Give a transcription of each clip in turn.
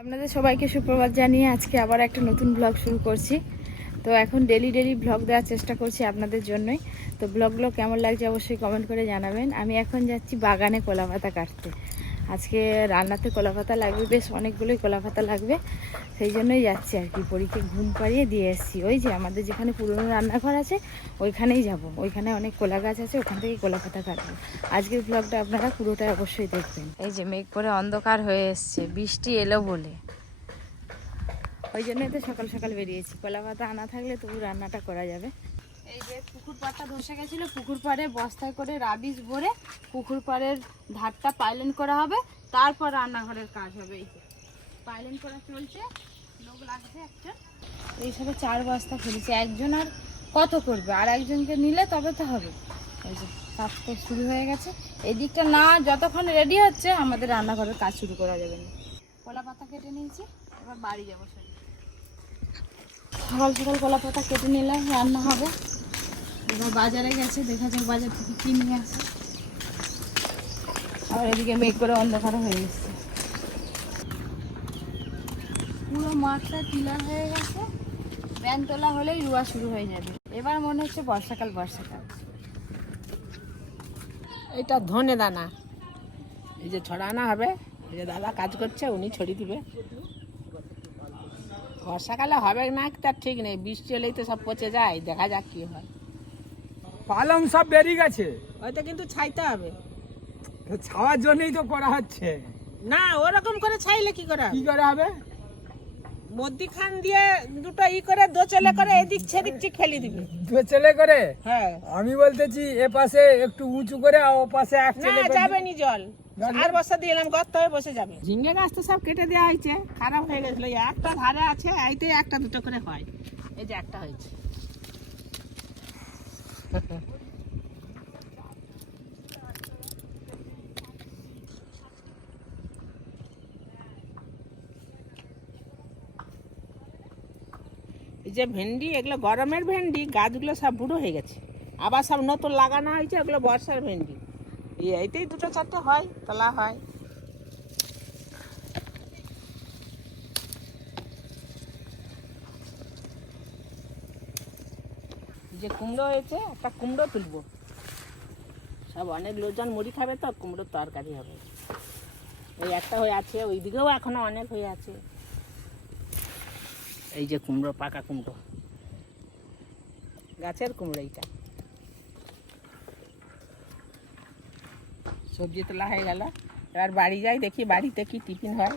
আপনাদের সবাইকে সুপ্রভাত জানিয়ে আজকে আবার একটা নতুন ব্লগ শুরু করছি। তো এখন ডেলি ডেলি ব্লগ দেওয়ার চেষ্টা করছি আপনাদের জন্যই। তো ব্লগগুলো কেমন লাগছে অবশ্যই কমেন্ট করে জানাবেন। আমি এখন যাচ্ছি বাগানে কলা পাতা কাটতে। আজকে রান্নাতে কলা পাতা লাগবে বেশ অনেকগুলোই কলা পাতা লাগবে। সেই জন্যই যাচ্ছি আর কি পরীকে ঘুম পাড়িয়ে দিয়ে এসেছি। ওই যে আমাদের যেখানে পুরনো রান্নাঘর আছে ওইখানেই যাব। ওইখানে অনেক কলা গাছ আছে ওখান থেকে কলা পাতা কাটবো। আজকের ব্লগটা আপনারা পুরোটা অবশ্যই দেখবেন। এই যে মেঘ করে অন্ধকার হয়ে এসছে বৃষ্টি এলো বলে। ওই জন্যই তো সকাল সকাল বেরিয়েছি। কলা পাতা আনা থাকলে তবু রান্নাটা করা যাবে। এই যে পুকুর পাড়টা ধসে পুকুর পাড়ে বস্তায় করে ভরে পুকুর পাড়ের ধারটা করা হবে, তারপর রান্নাঘরের কাজ হবে। এই করা চলছে, লোক লাগছে সাথে চার বস্তা একজন আর কত করবে? আর একজনকে নিলে তবে তো হবে। তো শুরু হয়ে গেছে। এই দিকটা না, যতক্ষণ রেডি হচ্ছে, আমাদের রান্নাঘরের কাজ শুরু করা যাবে না। কলা পাতা কেটে নিয়েছি, এবার বাড়ি যাব। সকাল সকাল কলা পাতা কেটে নিলাম রান্না হবে। এবার বাজারে গেছে দেখা যাক বাজার থেকে কি নিয়ে আসে। আর এদিকে মেঘ করে অন্ধকার হয়ে গেছে। পুরো মাঠটা ক্লিয়ার হয়ে গেছে। ব্যান তোলা হলেই রুয়া শুরু হয়ে যাবে। এবার মনে হচ্ছে বর্ষাকাল বর্ষাকাল। এটা ধনে দানা। এই যে ছড়ানো হবে এই যে দাদা কাজ করছে উনি ছড়িয়ে দিবে। বর্ষাকালে হবে না তার ঠিক নেই। বৃষ্টি হলেই তো সব পচে যায় দেখা যাক কি হয়। পালং সব বেরিয়ে গেছে। হয়তো কিন্তু ছাইতে হবে। ছাওয়ার জন্যই তো করা হচ্ছে। না ওরকম করে ছাইলে কি করে কি করা হবে? মধ্যিখান দিয়ে দুটো ই করে দোচলে করে এদিক সেদিক ঠিক ফেলে দিবে। দু ছেলে করে? হ্যাঁ। আমি বলতেছি এ পাশে একটু উঁচু করে ও পাশে এক না যাবে নি জল। আর বসা দিলাম গর্ত হয়ে বসে যাবে। ঝিঙ্গে গাছ তো সব কেটে দেওয়া হয়েছে খারাপ হয়ে গেছিল। একটা ধারে আছে এইতে একটা দুটো করে হয়। এই যে একটা হয়েছে। এই যে ভেন্ডি, এগুলো গরমের ভেন্ডি, গাছগুলো সব বুড়ো হয়ে গেছে। আবার সব নতুন লাগানো হয়েছে ওগুলো বর্ষার ভেন্ডি। এই এইতেই দুটো চারটে হয়, তোলা হয়। যে কুমড়ো হয়েছে, একটা কুমড়ো তুলবো। সব অনেক লোকজন মুড়ি খাবে তো, কুমড়োর তরকারি হবে। ওই একটা হয়ে আছে, ওই দিকেও এখনও অনেক হয়ে আছে। এই যে কুমড়ো, পাকা কুমড়ো। গাছের কুমড়ো এইটা। সবজি তোলা হয়ে গেল। এবার বাড়ি যাই, দেখি বাড়িতে কি টিফিন হয়।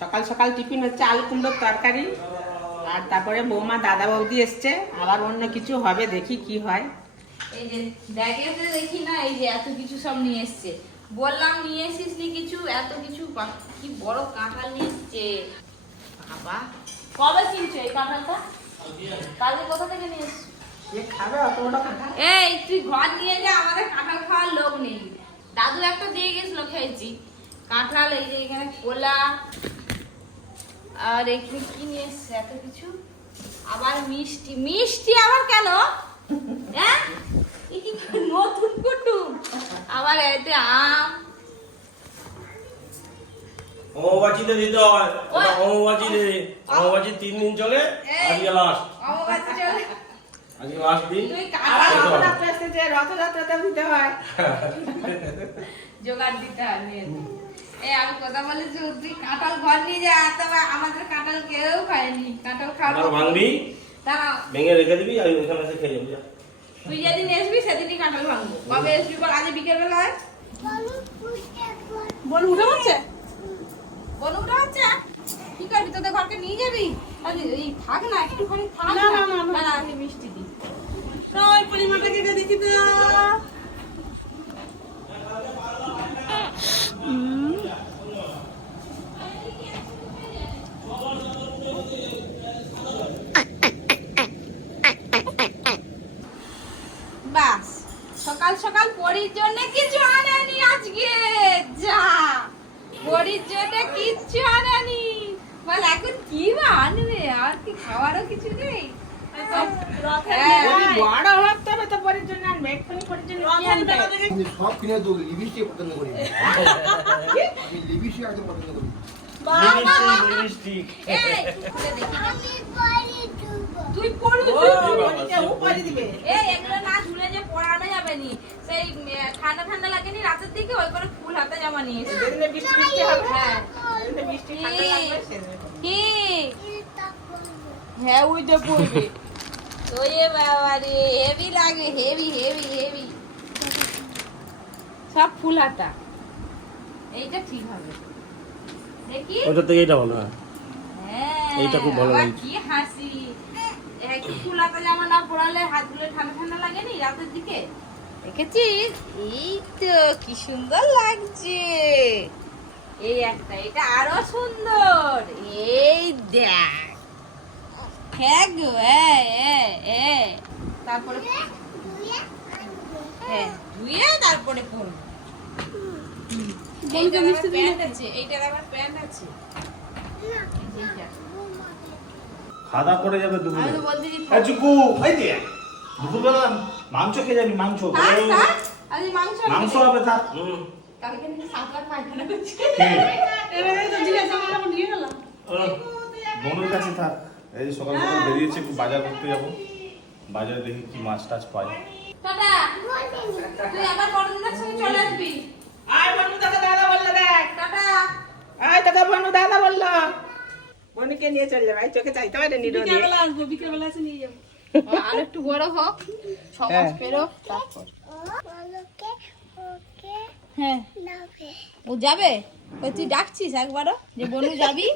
সকাল সকাল টিফিন হচ্ছে আলু কুমড়োর তরকারি। আর তারপরে বৌমা দাদা বৌদি এসছে আবার অন্য কিছু হবে দেখি কি হয়। এই যে ব্যাগেতে দেখি না এই যে এত কিছু সব নিয়ে এসছে। বললাম নিয়ে এসিস নি কিছু? এত কিছু কি বড় কাঁঠাল নিয়ে এসছে? বাবা কবে কিনছো এই কাঁঠালটা? কালকে কোথা থেকে নিয়ে এসছো? এই তুই ঘর নিয়ে যা আমাদের কাঁঠাল খাওয়ার লোক নেই। দাদু একটা দিয়ে গেছিল খেয়েছি। কাঁঠাল এই যে এখানে কোলা আর এখানে কি নিয়ে এসছে? এত কিছু? আবার মিষ্টি। মিষ্টি আবার কেন? হ্যাঁ? নতুন কুটুম। আবার এতে আম। অমাবাসীতে দিতে হয়। অমাবাসীতে অমাবাসী তিন দিন চলে আজকে লাস্ট অমাবাসী চলে। আজকে লাস্ট দিন। তুই আবার কাঁঠাল রথযাত্রা এসেছে রথযাত্রাতে দিতে হয়। জোগাড় দিতে হয় এই আমি কথা বলেছি তুই কাঁঠাল ঘর নিয়ে যা তবে আমাদের কাঁঠাল কেউ খায়নি। কাঁঠাল খাব ভাঙবি দাঁড়া ভেঙে রেখে দিবি আমি ওখানে এসে খেয়ে যাব তুই যেদিন আসবি সেদিনই কাঁঠাল ভাঙবো। কবে আসবি বল? আজ বিকেল বল উঠে হচ্ছে বল উঠে হচ্ছে কি করবি তোদের ঘরকে নিয়ে যাবি? এই থাক না একটুখানি থাক না না। না না মিষ্টি দিই। ওই পরিমাণটা কেটে দেখি তো বাস সকাল পরির জন্য কিছু আনেনি আজকে। যা পরির জন্য কিচ্ছু আনেনি। বল এখন কি বা আনবে? আর কি খাওয়ারও কিছু নেই? হ্যাঁ। সব কিনে দেবো লিপস্টিক পছন্দ করি। আমি লিপস্টিক একদম পছন্দ করি। লিপস্টিক তুই পড়বি ও, মনিকে দিবে। এই এগুলো না ঝুলে যে পড়ানো যাবে নি। সেই উম, ঠান্ডা ঠান্ডা লাগেনি রাতের দিকে ওই করে ফুল হাতে জামা নিয়ে এসে যেদিনে বৃষ্টি বৃষ্টি হবে হ্যাঁ। বৃষ্টি ঠান্ডা লাগবে কি? হ্যাঁ ওইটা পড়বে। ওয়ে বাবা রে হেভি হেভি হেভি হেভি সব ফুল হাতা। এইটা ঠিক হবে। দেখি। ওটা থেকে এটা ভালো হ্যাঁ। এইটা খুব ভালো লাগছে। কি হাসি। ফুল জামা না পরালে হাতগুলো ঠান্ডা ঠান্ডা লাগেনি রাতের দিকে? দেখেছিস এই তো কি সুন্দর লাগছে। এই একটা এটা আরও সুন্দর। এই দেখ। হ্যাঁ গো হ্যাঁ হ্যাঁ হ্যাঁ। তারপরে হ্যাঁ ধুয়ে তারপরে পরবো। এইটার আবার প্যান্ট আছে এইটার আবার প্যান্ট আছে। খাওয়া করে যাবে আমি দুপুরে তো এই চুকু এই দিয়ে দুপুরবেলা মাংস খেয়ে যাবি মাংস। মাংস হবে। মাংস হবে থাক। কালকে সাত লাখ পায়খানা করছে। ও, বোনের কাছে থাক। এই সকাল সকাল বেরিয়েছে একটু বাজার করতে যাব। বাজারে দেখি কি মাছ টাছ পাই। টাটা। তুই আবার বড়দিনের সঙ্গে চলে আসবি। আয় বন্ধু তোকে দাদা বলল দেখ। টাটা। আয় তোকে বন্ধু দাদা বলল। বোনকে নিয়ে চলে যাবে চোখে চাইতে পারে নিরো দিয়ে ও, আর একটু বড় হোক ছ মাস হ্যাঁ। পেরোক তারপর। হ্যাঁ। ও যাবে? ওই তুই ডাকছিস একবারও? যে বনু যাবি?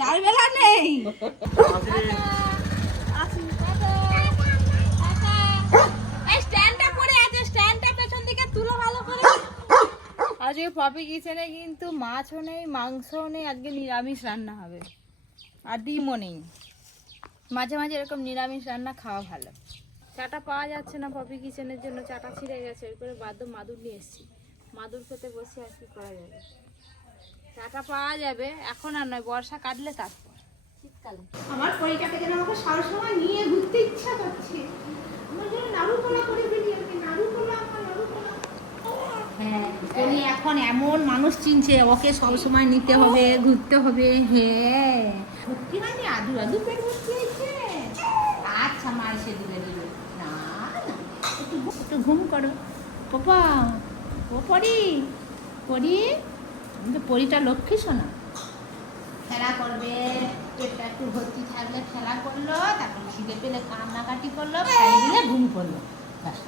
তার বেলা নেই। এই স্ট্যান্ডটা পড়ে আছে স্ট্যান্ডটা পেছন দিকে তুলো ভালো করে। আজকে পপি কিচেনে কিন্তু মাছও নেই মাংসও নেই আজকে নিরামিষ রান্না হবে। আর ডিমও নেই। মাঝে মাঝে এরকম নিরামিষ রান্না খাওয়া ভালো। চাটা পাওয়া যাচ্ছে না পপি কিচেনের জন্য চাটা ছিঁড়ে গেছে ওই করে বাধ্য মাদুর নিয়ে এসেছি। মাদুর খেতে বসে আর কি করা যাবে। চাটা পাওয়া যাবে এখন আর নয় বর্ষা কাটলে তারপর। শীতকালে। আমার পরিটাকে যেন আমাকে সবসময় নিয়ে ঘুরতে ইচ্ছা করছে। আমার যেন নাড়ুকোলা করে ফেলি আমি নাড়ুকোলা আমার নাড়ুকোলা হ্যাঁ উনি এখন এমন মানুষ চিনছে, ওকে সব সময় নিতে হবে, ঘুরতে হবে হ্যাঁ। সত্যি মানে আদু আদু পেট ভর্তি হয়েছে। আচ্ছা মা এসে দিলে। না একটু একটু ঘুম করো। পপা, ও পরি পরি আমি তো পরিটা লক্ষ্মী শোনা খেলা করবে, পেটটা একটু ভর্তি থাকলে খেলা করল, তারপর খিদে পেলে কান্নাকাটি করল দিলে ঘুম পড়ল ব্যাস।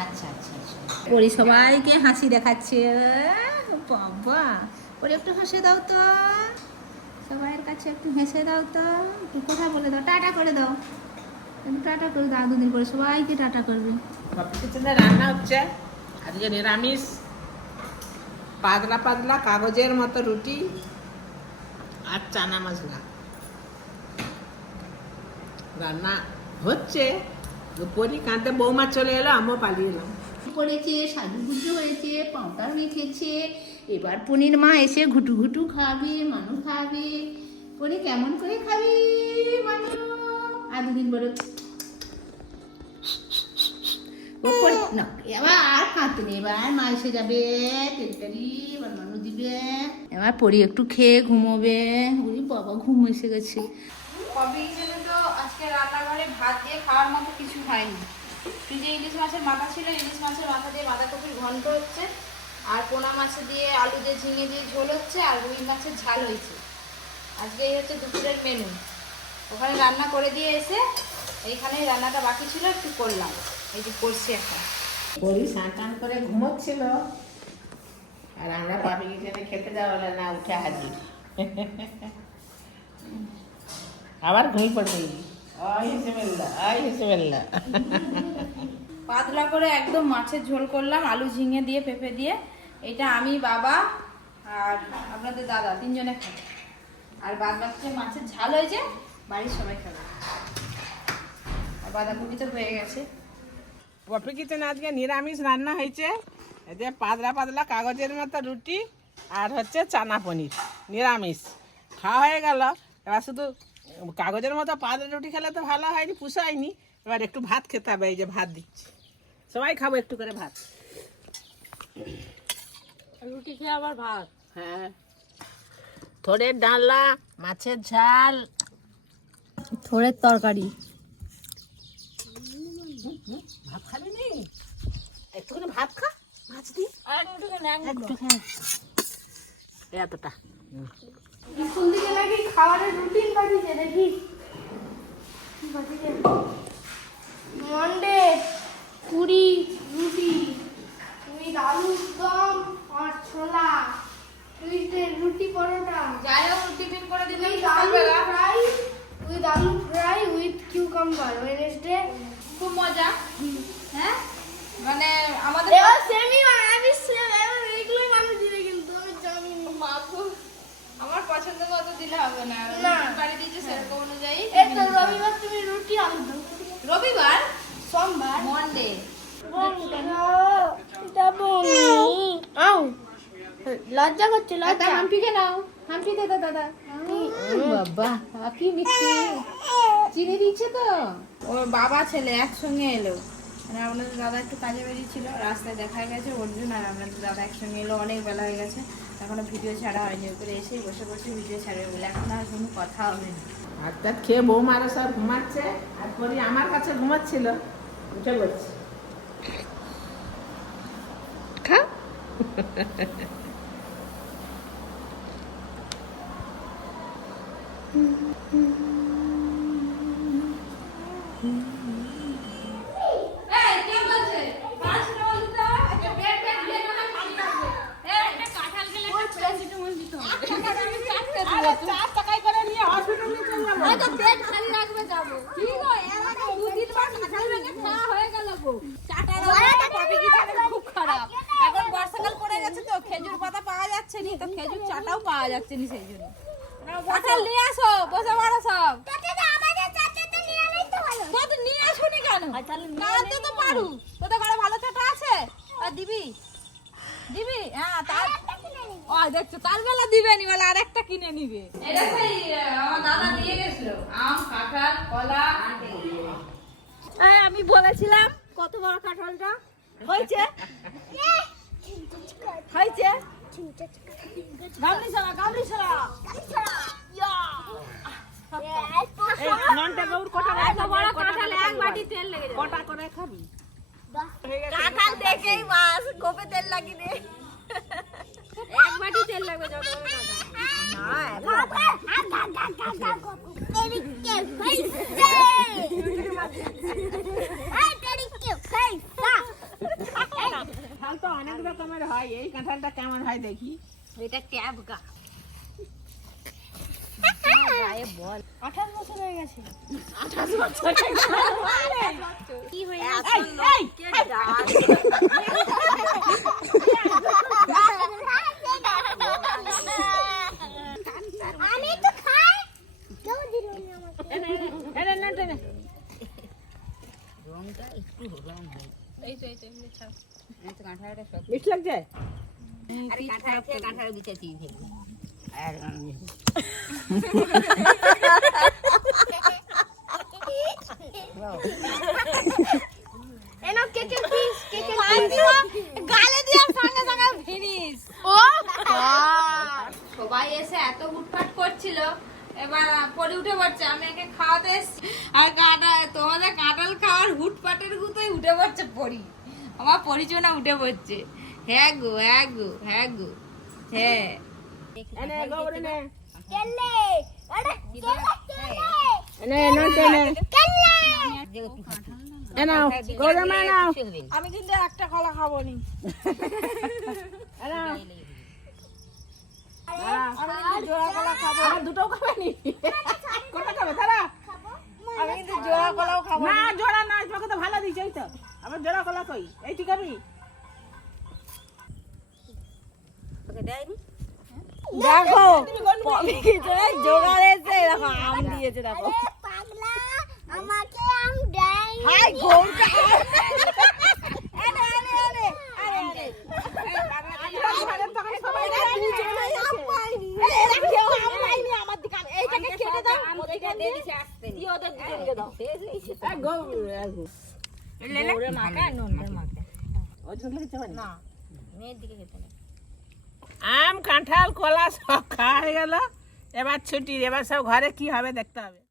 আচ্ছা আচ্ছা আচ্ছা। পরি সবাইকে হাসি দেখাচ্ছে। বাবা পরি একটু হেসে দাও তো। সবাইয়ের কাছে একটু হেসে দাও তো। একটু কথা বলে দাও টাটা করে দাও। একটু টাটা করে দাও দুদিন করে সবাইকে টাটা করবে। কিচেনে রান্না হচ্ছে। আজকে নিরামিষ। পাতলা পাতলা কাগজের মতো রুটি আর চানা মশলা। রান্না হচ্ছে। পরি কাঁদতে বৌমা চলে এলো আমিও পালিয়ে এলাম করেছে? সাজুগুজু হয়েছে পাউডার মেখেছে এবার পনির মা এসে ঘুটু ঘুটু খাবে মানু খাবে। পনি কেমন করে খাবি মানু? আর দুদিন বলে পরি না এবার আর কাঁদতে নেই এবার মা এসে যাবে তেলকারি এবার মানু দিবে। এবার পরি একটু খেয়ে ঘুমোবে। ওই বাবা ঘুম এসে গেছে। কবে আজকে রান্নাঘরে ভাত দিয়ে খাওয়ার মতো কিছু হয়নি। ফ্রিজে ইলিশ মাছের মাথা ছিল ইলিশ মাছের মাথা দিয়ে বাঁধাকপির ঘন্ট হচ্ছে আর পোনা মাছ দিয়ে আলু দিয়ে ঝিঙে দিয়ে ঝোল হচ্ছে আর রুই মাছের ঝাল হয়েছে। আজকে এই হচ্ছে দুপুরের মেনু ওখানে রান্না করে দিয়ে এসে এইখানে রান্নাটা বাকি ছিল একটু করলাম। এই যে করছি এখন। পরি স্নান টান করে ঘুমোচ্ছিল। আর আমরা বাপি কিচেনে খেতে যাওয়া না উঠে হাজির। আবার ঘুমিয়ে পড়বে। পাতলা করে একদম মাছের ঝোল করলাম আলু ঝিঙে দিয়ে পেঁপে দিয়ে। এটা আমি বাবা আর আপনাদের দাদা তিনজনে খাব। আর বাদ বাকি মাছের ঝাল হয়েছে বাড়ির সবাই খাবে। আর বাঁধাকপি তো হয়ে গেছে। পপি কিচেনে আজকে নিরামিষ রান্না হয়েছে। এই যে পাতলা পাতলা কাগজের মতো রুটি আর হচ্ছে চানা পনির নিরামিষ। খাওয়া হয়ে গেল। এবার শুধু কাগজের মতো পাতলা রুটি খেলে তো ভালো হয়নি পুষায়নি। এবার একটু ভাত খেতে হবে এই যে ভাত দিচ্ছি। সবাই খাব একটু করে ভাত। রুটি খেয়ে আবার ভাত। হ্যাঁ। থোড়ের ডালা মাছের ঝাল। থোড়ের তরকারি। ভাত খাবি নি? একটুখানি ভাত খা মাছ দি। একটু খা এতটা। স্কুল থেকে নাকি খাবারের রুটিন পাঠিয়েছে দেখি। পাঠিয়েছে মন্ডে পুরি রুটি উইথ আলুর দম আর ছোলা টুইস্টে রুটি পরোটা যাই হোক টিফিন করে দিলে with aloo fry with aloo fry with cucumber Wednesday খুব মজা হ্যাঁ মানে আমাদের এবার সেমি আমি সেম এবার এগুলোই মানুষ দিবে কিন্তু আমি জানি না মাখো আমার পছন্দ মতো দিলে হবে না না। বাড়ি দিয়েছে সেরকম অনুযায়ী এই তো রবিবার তুমি রুটি আলু দাও রবিবার সোমবার মন্ডে আও। লজ্জা করছে দাদা লজ্জা। হাম্পিকে নাও। হাম্পি দে তো দাদা। বাবা কি মিষ্টি। চিনি দিচ্ছে তো? ওর বাবা ছেলে একসঙ্গে এলো। মানে আপনাদের দাদা একটু কাজে বেরিয়েছিল রাস্তায় দেখা গেছে অর্জুন আর আপনাদের দাদা একসঙ্গে এলো অনেক বেলা হয়ে গেছে। এখনও ভিডিও ছাড়া হয়নি ওপরে এসেই বসে বসে ভিডিও ছাড়বে বলে। এখন আর কোনো কথা হবে না। ভাত টাত খেয়ে বৌমারা সব ঘুমাচ্ছে আর পরি আমার কাছে ঘুমাচ্ছিল। উঠে পড়ছে খা কে বলছে পাঁচ টাকা দিতে হবে একটা বেড বেড দিয়ে মানে পাঁচ টাকা এই একটা কাঁঠাল গেলে একটা প্যারাসিটামল দিতে হবে আমি চারটে দেবো চার টাকায় করে নিয়ে হসপিটালে চলে যাব হয়তো পেট খালি রাখবে যাব। কি গো এমন দু তিন বার কাঁঠাল ভেঙে খাওয়া হয়ে গেল গো। চাটার টপিক হিসাবে খুব খারাপ। এখন বর্ষাকাল পড়ে গেছে তো খেজুর পাতা পাওয়া যাচ্ছে নি তো খেজুর চাটাও পাওয়া যাচ্ছে নি সেই জন্য। নিয়ে আসো বসে পড়ো সব। তো নিয়ে আসনি কেন? তো পারু। তোদের ঘরে ভালো চাটা আছে? আর দিবি? দিবি? হ্যাঁ তার দেখছ তার বেলা দিবে নি বলে আরেকটা কিনে নিবে। এটা সেই আমার দাদা দিয়ে গেছিল। আম কাঁঠাল কলা। আমি বলেছিলাম কত বড় কাঁঠালটা। হয়েছে? হয়েছে? গামলি ছাড়া গামলি ছাড়া ননটা গৌর কটা এত বড় কাঁঠালে এক বাটি তেল লেগে যাবে। কটা করে খাবি? কাঁঠাল দেখেই মাছ কোপে তেল লাগিয়ে দে। এক বাটি তেল লাগবে যত কাঁঠাল কাঁঠাল তো অনেক রকমের হয় এই কাঁঠালটা কেমন হয় দেখি? এটা ট্যাব গা। আঠাশ বছর হয়ে গেছে। কি হয়ে আমি তো খাই কেউ দিল না আমাকে গালে দিয়ে সঙ্গে সঙ্গে ফিনিশ। ও? সবাই এসে এত উটপাট করছিল এবার পরে উঠে পড়ছে আমি একে খাওয়াতে এসছি। আর কাঁটা তোমাদের কাঁঠাল খাওয়ার হুটপাটের গুতোই উঠে পড়ছে পরি। আমার পরিচয় না উঠে পড়ছে। হ্যাঁ। গো হ্যাঁ গো হ্যাঁ গো হ্যাঁ আমি কিন্তু একটা কলা খাব নি এনে আমি কিন্তু জোড়া কলা খাব। আমার দুটো খাবে নি কোনটা খাবে? তারা আমি কিন্তু জোড়া কলাও খাব না জোড়া না তোমাকে তো ভালো দিচ্ছে এই তো। আমার জোড়া কলা কই? এই ঠিক খাবি? দেখো জোগাড় এসে দেখো আম দিয়েছে দেখো আমাকে আম দেয় হাই গৌরটা এনে এনে এনে আরে আরে সবাই এরা কেউ আম পাইনি আমার দিকে আম। এইটাকে কেটে দাও ওদেরকে দিয়ে দিছে আসতে দিয়ে ওদের দুজনকে দাও গৌর গৌরে মাখা নুন মাখা ওজন লেগেছে না মেয়ের দিকে খেতে নেই আম, কাঁঠাল, কলা সব খাওয়া হয়ে গেল। এবার ছুটি এবার সব ঘরে কি হবে দেখতে হবে।